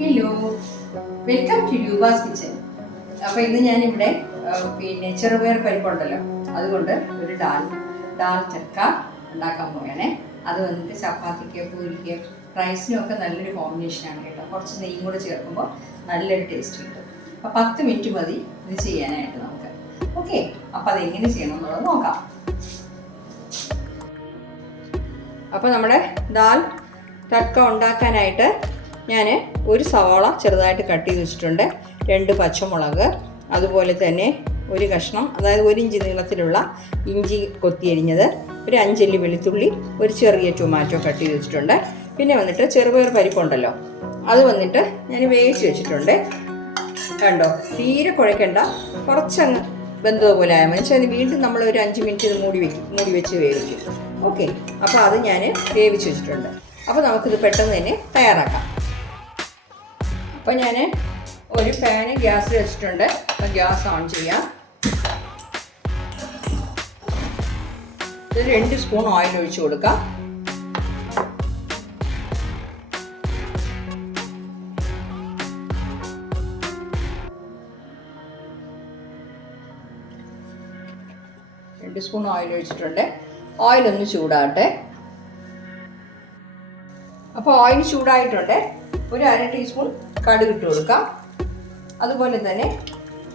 Hello, welcome to Roopa's kitchen. അപ്പോൾ ഇന്ന് ഞാനിവിടെ ചെറുപയർ പരിപ്പുണ്ടല്ലോ, അതുകൊണ്ട് ഒരു ഡാൽ തഡ്ക ഉണ്ടാക്കാൻ പോവുകയാണേ. അത് വന്നിട്ട് ചപ്പാത്തിക്ക്, പൂരിക്ക്, റൈസിനും ഒക്കെ നല്ലൊരു കോമ്പിനേഷനാണ് കേട്ടോ. കുറച്ച് നെയ്യും കൂടെ ചേർക്കുമ്പോൾ നല്ലൊരു ടേസ്റ്റ് കിട്ടും. അപ്പോൾ 10 മിനിറ്റ് മതി ഇത് ചെയ്യാനായിട്ട് നമുക്ക്. ഓക്കെ, അപ്പോൾ അതെങ്ങനെ ചെയ്യണം എന്നുള്ളത് നോക്കാം. അപ്പോൾ നമ്മുടെ ദാൽ തഡ്ക ഉണ്ടാക്കാനായിട്ട് ഞാൻ ഒരു സവാള ചെറുതായിട്ട് കട്ട് ചെയ്ത് വെച്ചിട്ടുണ്ട്, 2 പച്ചമുളക്, അതുപോലെ തന്നെ ഒരു കഷ്ണം, അതായത് 1 ഇഞ്ച് നീളത്തിലുള്ള ഇഞ്ചി കൊത്തിയരിഞ്ഞത്, ഒരു 5 അല്ലി വെളുത്തുള്ളി, ഒരു ചെറിയ ടൊമാറ്റോ കട്ട് ചെയ്ത് വെച്ചിട്ടുണ്ട്. പിന്നെ വന്നിട്ട് ചെറുപയർ പരിപ്പുണ്ടല്ലോ, അത് വന്നിട്ട് ഞാൻ വേവിച്ച് വെച്ചിട്ടുണ്ട്. കണ്ടോ, തീരെ കുഴക്കണ്ട, കുറച്ചങ്ങ് വെന്തതുപോലെ ആയാൽ മതി. വെച്ചാൽ വീണ്ടും നമ്മൾ ഒരു 5 മിനിറ്റ് ഇത് മൂടി വെച്ച് വേവിക്കും. ഓക്കെ, അപ്പോൾ അത് ഞാൻ വേവിച്ച് വെച്ചിട്ടുണ്ട്. അപ്പോൾ നമുക്കിത് പെട്ടെന്ന് തന്നെ തയ്യാറാക്കാം. അപ്പോൾ ഞാൻ ഒരു പാന് ഗ്യാസിൽ വെച്ചിട്ടുണ്ട്. അപ്പോൾ ഗ്യാസ് ഓൺ ചെയ്യാം. ഇതിൽ 2 സ്പൂൺ ഓയിൽ ഒഴിച്ച് കൊടുക്കാം. സ്പൂൺ ഓയിൽ ഒഴിച്ചിട്ടുണ്ട്. ഓയിൽ ഒന്ന് ചൂടാകട്ടെ. അപ്പോൾ ഓയിൽ ചൂടായിട്ടുണ്ട്. ഒരു 1/2 ടീസ്പൂൺ കടുക് ഇട്ട് കൊടുക്കാം. അതുപോലെ തന്നെ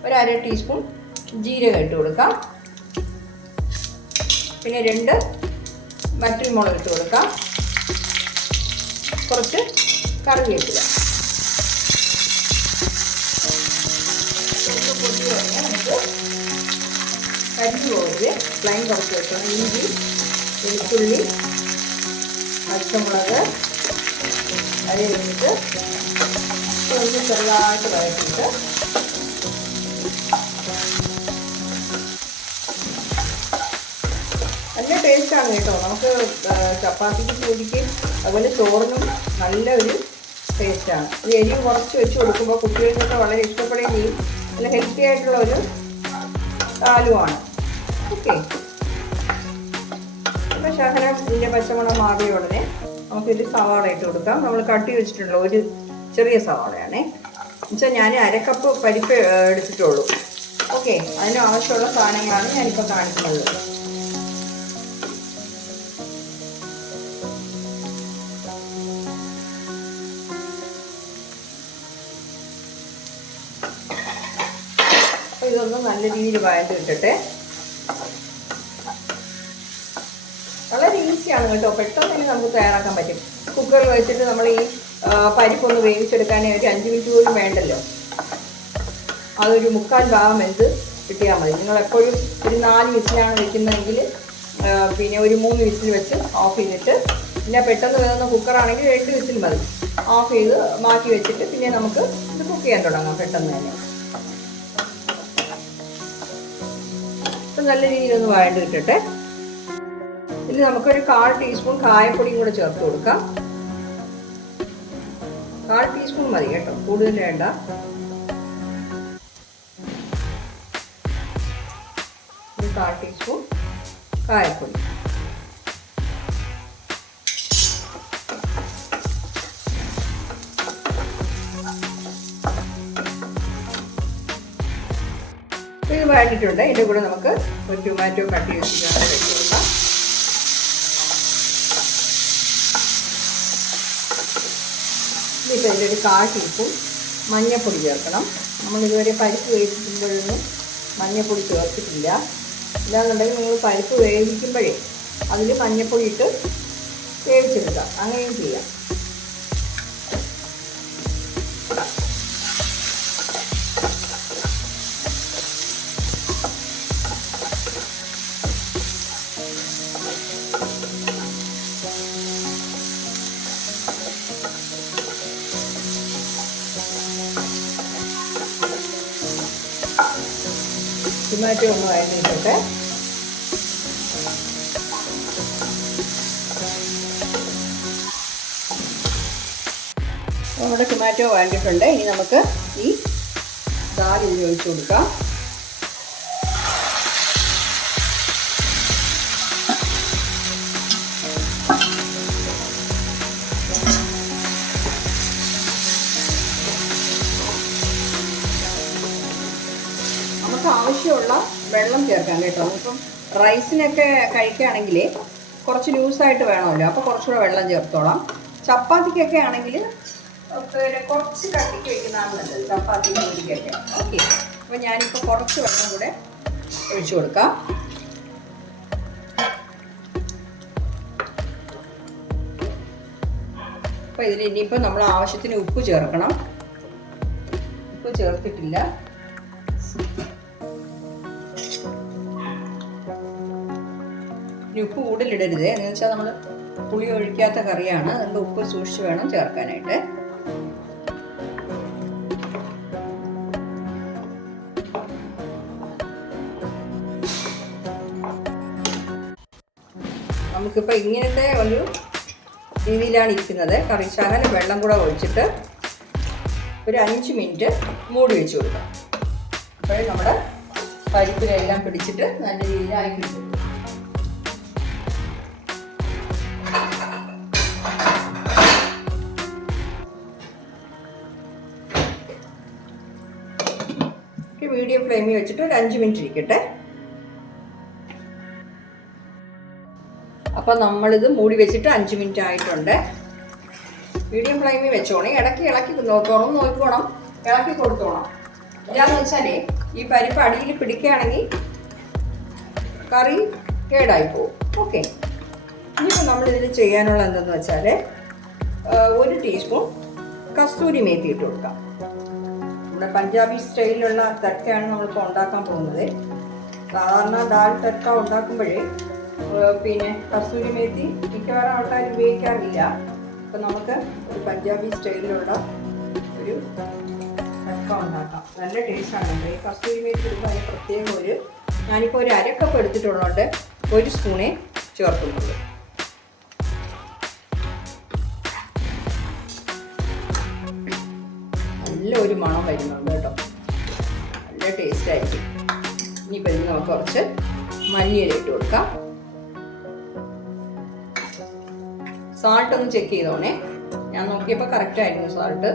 ഒരു 1/2 ടീസ്പൂൺ ജീരകം ഇട്ട് കൊടുക്കാം. പിന്നെ 2 വറ്റൽമുളക് ഇട്ട് കൊടുക്കാം. കുറച്ച് കറിവേപ്പില. പൊടി കഴിഞ്ഞാൽ നമുക്ക് കരിഞ്ഞു പോകരുത്, ഫ്ലെയിം കുറച്ച് വെക്കണം. ഇഞ്ചി, വെളുത്തുള്ളി, പച്ചമുളക് അത് കഴിഞ്ഞിട്ട് ഒന്ന് ചെറുതായിട്ട് വഴറ്റിയിട്ട് നല്ല ടേസ്റ്റാണ് കേട്ടോ. നമുക്ക് ചപ്പാത്തിക്ക്, പൂരിക്ക്, അതുപോലെ ചോറിനും നല്ലൊരു ടേസ്റ്റാണ്. ഇത് എരിവ് കുറച്ച് വെച്ച് കൊടുക്കുമ്പോൾ കുട്ടികൾക്കൊക്കെ വളരെ ഇഷ്ടപ്പെടുകയും ചെയ്യും. നല്ല ഹെൽത്തി ആയിട്ടുള്ള ഒരു ആലുവാണ്. ഓക്കെ, അപ്പോൾ ശകലം ഇതിൻ്റെ പച്ചമണം മാറിയ ഉടനെ നമുക്കിത് സവാള ഇട്ട് കൊടുക്കാം. നമ്മൾ കട്ടി വെച്ചിട്ടുള്ള ഒരു ചെറിയ സവാളയാണേ. എന്നുവെച്ചാൽ ഞാൻ 1/2 കപ്പ് പരിപ്പ് എടുത്തിട്ടുള്ളൂ. ഓക്കെ, അതിന് ആവശ്യമുള്ള സാധനങ്ങളാണ് ഞാനിപ്പോൾ കാണിക്കുന്നത്. അപ്പോൾ ഇതൊന്ന് നല്ല രീതിയിൽ വഴറ്റി ഇട്ടിട്ട്, വളരെ ഈസിയാണ് കേട്ടോ, പെട്ടെന്ന് തന്നെ നമുക്ക് തയ്യാറാക്കാൻ പറ്റും. കുക്കറിൽ വെച്ചിട്ട് നമ്മൾ ഈ പരിപ്പൊന്ന് വേവിച്ചെടുക്കാൻ ഒരു 5 മിനിറ്റ് പോലും വേണ്ടല്ലോ. അതൊരു 3/4 ഭാഗം വെന്ത് കിട്ടിയാൽ മതി. നിങ്ങൾ എപ്പോഴും ഒരു 4 വിസിലാണ് വെക്കുന്നതെങ്കിൽ പിന്നെ ഒരു 3 വിസിൽ വെച്ച് ഓഫ് ചെയ്തിട്ട്, പിന്നെ പെട്ടെന്ന് വേകുന്ന കുക്കറാണെങ്കിൽ 2 വിസിൽ മതി. ഓഫ് ചെയ്ത് മാറ്റി വെച്ചിട്ട് പിന്നെ നമുക്ക് ഇത് കുക്ക് ചെയ്യാൻ തുടങ്ങാം പെട്ടെന്ന് തന്നെ. ഇപ്പം നല്ല രീതിയിലൊന്ന് വഴണ്ട് ഇട്ടിട്ട് ഇതിൽ നമുക്കൊരു 1/4 ടീസ്പൂൺ കായപ്പൊടിയും കൂടെ ചേർത്ത് കൊടുക്കാം. 1/4 ടീസ്പൂൺ മതി കേട്ടോ, കൂടുതൽ വേണ്ട. ഒരു 1/4 ടീസ്പൂൺ കായപ്പൊടി. ഇത് വഴറ്റിട്ടുണ്ട്. ഇതിൻ്റെ കൂടെ നമുക്ക് ഒരു ടൊമാറ്റോ കട്ട് ചെയ്ത് വെച്ച് കൊടുക്കാം. ഇപ്പോൾ ഇതിൻ്റെ ഒരു 1/4 ടീസ്പൂൺ മഞ്ഞൾപ്പൊടി ചേർക്കണം. നമ്മളിതുവരെ പരിപ്പ് വേവിക്കുമ്പോഴൊന്നും മഞ്ഞൾപ്പൊടി ചേർത്തിട്ടില്ല. ഇല്ലാന്നുണ്ടെങ്കിൽ നിങ്ങൾ പരിപ്പ് വേവിക്കുമ്പോഴേ അതിൽ മഞ്ഞൾപ്പൊടി ഇട്ട് വേവിച്ചെടുക്കാം, അങ്ങനെയും ചെയ്യാം. ടൊമാറ്റോ ഒന്ന് വഴറ്റിയിട്ടെ. നമ്മുടെ ടൊമാറ്റോ വഴറ്റിയിട്ടുണ്ട്. ഇനി നമുക്ക് ഈ ദാൽ ഇതിൽ ഒഴിച്ചു കൊടുക്കാം. ആവശ്യമുള്ള വെള്ളം ചേർക്കാം കേട്ടോ. ഇപ്പം റൈസിനൊക്കെ കഴിക്കുകയാണെങ്കിൽ കുറച്ച് ലൂസായിട്ട് വേണമല്ലോ, അപ്പോൾ കുറച്ചുകൂടെ വെള്ളം ചേർത്തോളാം. ചപ്പാത്തിക്കൊക്കെ ആണെങ്കിൽ കുറച്ച് കട്ടിക്ക് വയ്ക്കുന്നതാണ് നല്ലത്, ചപ്പാത്തി പൂരിക്കൊക്കെ. ഓക്കെ, അപ്പോൾ ഞാനിപ്പോൾ കുറച്ച് വെള്ളം കൂടെ ഒഴിച്ചു കൊടുക്കാം. അപ്പോൾ ഇതിൽ ഇനിയിപ്പോൾ നമ്മൾ ആവശ്യത്തിന് ഉപ്പ് ചേർക്കണം. ഉപ്പ് ചേർത്തിട്ടില്ല. ഇനി ഉപ്പ് കൂടുതലിടരുത്, എന്ന് വെച്ചാൽ നമ്മൾ പുളി ഒഴിക്കാത്ത കറിയാണ്, അതുകൊണ്ട് ഉപ്പ് സൂക്ഷിച്ച് വേണം ചേർക്കാനായിട്ട്. നമുക്കിപ്പോൾ ഇങ്ങനത്തെ ഒരു രീതിയിലാണ് ഇരിക്കുന്നത്. കറി ശകലം വെള്ളം കൂടെ ഒഴിച്ചിട്ട് ഒരു 5 മിനിറ്റ് മൂടി വെച്ച് കൊടുക്കാം. അപ്പോഴേ നമ്മുടെ പരിപ്പിലെല്ലാം പിടിച്ചിട്ട് നല്ല രീതിയിലായി കിട്ടും. മീഡിയം ഫ്ലെയിമിൽ വെച്ചിട്ട് ഒരു 5 മിനിറ്റ് ഇരിക്കട്ടെ. അപ്പോൾ നമ്മളിത് മൂടി വെച്ചിട്ട് 5 മിനിറ്റ് ആയിട്ടുണ്ട്. മീഡിയം ഫ്ലെയിമിൽ വെച്ചോണേ, ഇളക്കി തുറന്ന് നോക്കിക്കോണം, ഇളക്കി കൊടുത്തോണം. ഇല്ലാന്ന് വെച്ചാൽ ഈ പരിപ്പ് അടിയിൽ പിടിക്കുകയാണെങ്കിൽ കറി കേടായി പോകും. ഓക്കെ, ഇനിയിപ്പോൾ നമ്മളിതിൽ ചെയ്യാനുള്ള എന്തെന്ന് വെച്ചാൽ 1 ടീസ്പൂൺ കസ്തൂരി മേത്തി ഇട്ട് കൊടുക്കാം. നമ്മുടെ പഞ്ചാബി സ്റ്റൈലിലുള്ള തട്കയാണ് നമ്മളിപ്പോൾ ഉണ്ടാക്കാൻ പോകുന്നത്. സാധാരണ ദാൽ തട്ക ഉണ്ടാക്കുമ്പോഴേ പിന്നെ കസ്തൂരി മേത്തി മിക്കവാറും ആൾക്കാർ ഉപയോഗിക്കാറില്ല. അപ്പം നമുക്ക് ഒരു പഞ്ചാബി സ്റ്റൈലിലുള്ള ഒരു തട്ക ഉണ്ടാക്കാം. നല്ല ടേസ്റ്റാണ്. ഈ കസ്തൂരി മേത്തി എടുക്കുക, അതിന് പ്രത്യേകം ഞാനിപ്പോൾ ഒരു 1/2 കപ്പ് എടുത്തിട്ടുള്ളതുകൊണ്ട് 1 സ്പൂണേ ചേർക്കുന്നുള്ളൂ. നല്ലൊരു മണം വരുന്നുണ്ട് കേട്ടോ, നല്ല ടേസ്റ്റായിരിക്കും. ഇനിയിപ്പോൾ ഇതിന് നമുക്ക് കുറച്ച് മല്ലിയില ഇട്ട് കൊടുക്കാം. സാൾട്ട് ഒന്ന് ചെക്ക് ചെയ്തോണേ, ഞാൻ നോക്കിയപ്പോൾ കറക്റ്റായിരുന്നു സാൾട്ട്.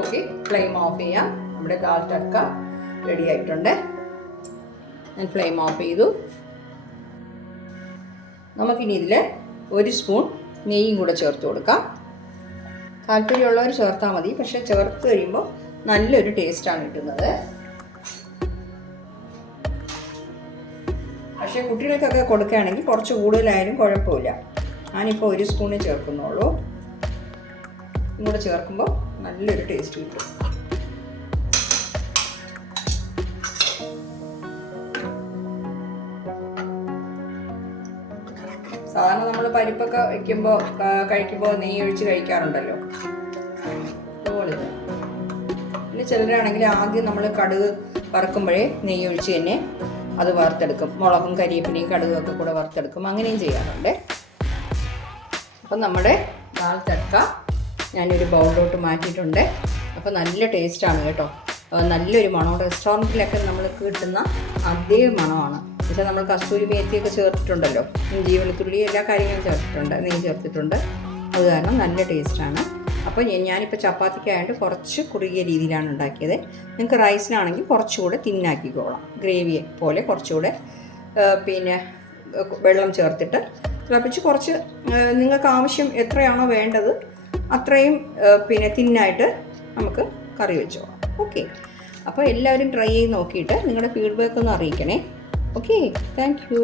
ഓക്കെ, ഫ്ലെയിം ഓഫ് ചെയ്യാം. നമ്മുടെ ദാൽ തട്ക റെഡി ആയിട്ടുണ്ട്. ഞാൻ ഫ്ലെയിം ഓഫ് ചെയ്തു. നമുക്കിനി ഇതിൽ 1 സ്പൂൺ നെയ്യും കൂടെ ചേർത്ത് കൊടുക്കാം. താല്പര്യമുള്ളവർ ചേർത്താൽ മതി, പക്ഷെ ചേർത്ത് കഴിയുമ്പോൾ നല്ലൊരു ടേസ്റ്റാണ് കിട്ടുന്നത്. പക്ഷേ കുട്ടികൾക്കൊക്കെ കൊടുക്കുകയാണെങ്കിൽ കുറച്ച് കൂടുതലായാലും കുഴപ്പമില്ല. ഞാനിപ്പോൾ 1 സ്പൂണേ ചേർക്കുന്നുള്ളൂ. ഇങ്ങോട്ട് ചേർക്കുമ്പോൾ നല്ലൊരു ടേസ്റ്റ് കിട്ടും. സാധാരണ നമ്മൾ പരിപ്പൊക്കെ കഴിക്കുമ്പോൾ നെയ്യ് ഒഴിച്ച് കഴിക്കാറുണ്ടല്ലോ, അതുപോലെ. പിന്നെ ചിലരാണെങ്കിൽ ആദ്യം നമ്മൾ കടുക് വറുക്കുമ്പോഴേ നെയ്യ് ഒഴിച്ച് തന്നെ അത് വറുത്തെടുക്കും. മുളകും കരിയേപ്പിലയും കടുകും ഒക്കെ കൂടെ വറുത്തെടുക്കും, അങ്ങനെയും ചെയ്യാറുണ്ട്. അപ്പം നമ്മുടെ ദാൽ തട്ക ഞാനൊരു ബൗളിലോട്ട് മാറ്റിയിട്ടുണ്ട്. അപ്പോൾ നല്ല ടേസ്റ്റാണ് കേട്ടോ, നല്ലൊരു മണം. റെസ്റ്റോറൻറ്റിലൊക്കെ നമ്മൾ കിട്ടുന്ന അതേ മണമാണ്. പക്ഷേ നമ്മൾ കസ്തൂരി മേത്തിയൊക്കെ ചേർത്തിട്ടുണ്ടല്ലോ, ഇഞ്ചി വെളുത്തുള്ളി എല്ലാ കാര്യങ്ങളും ചേർത്തിട്ടുണ്ട്, നെയ്യ് ചേർത്തിട്ടുണ്ട്. അത് കാരണം നല്ല ടേസ്റ്റാണ്. അപ്പോൾ ഞാനിപ്പോൾ ചപ്പാത്തിക്കായതുകൊണ്ട് കുറച്ച് കുറുകിയ രീതിയിലാണ് ഉണ്ടാക്കിയത്. നിങ്ങൾക്ക് റൈസിനാണെങ്കിൽ കുറച്ചുകൂടെ തിന്നാക്കിക്കോളാം, ഗ്രേവി പോലെ കുറച്ചുകൂടെ പിന്നെ വെള്ളം ചേർത്തിട്ട് തിളപ്പിച്ച് കുറച്ച് നിങ്ങൾക്ക് ആവശ്യം എത്രയാണോ വേണ്ടത് അത്രയും പിന്നെ തിന്നായിട്ട് നമുക്ക് കറി വെച്ചോളാം. ഓക്കെ, അപ്പോൾ എല്ലാവരും ട്രൈ ചെയ്ത് നോക്കിയിട്ട് നിങ്ങളുടെ ഫീഡ്ബാക്ക് ഒന്ന് അറിയിക്കണേ. Okay, thank you.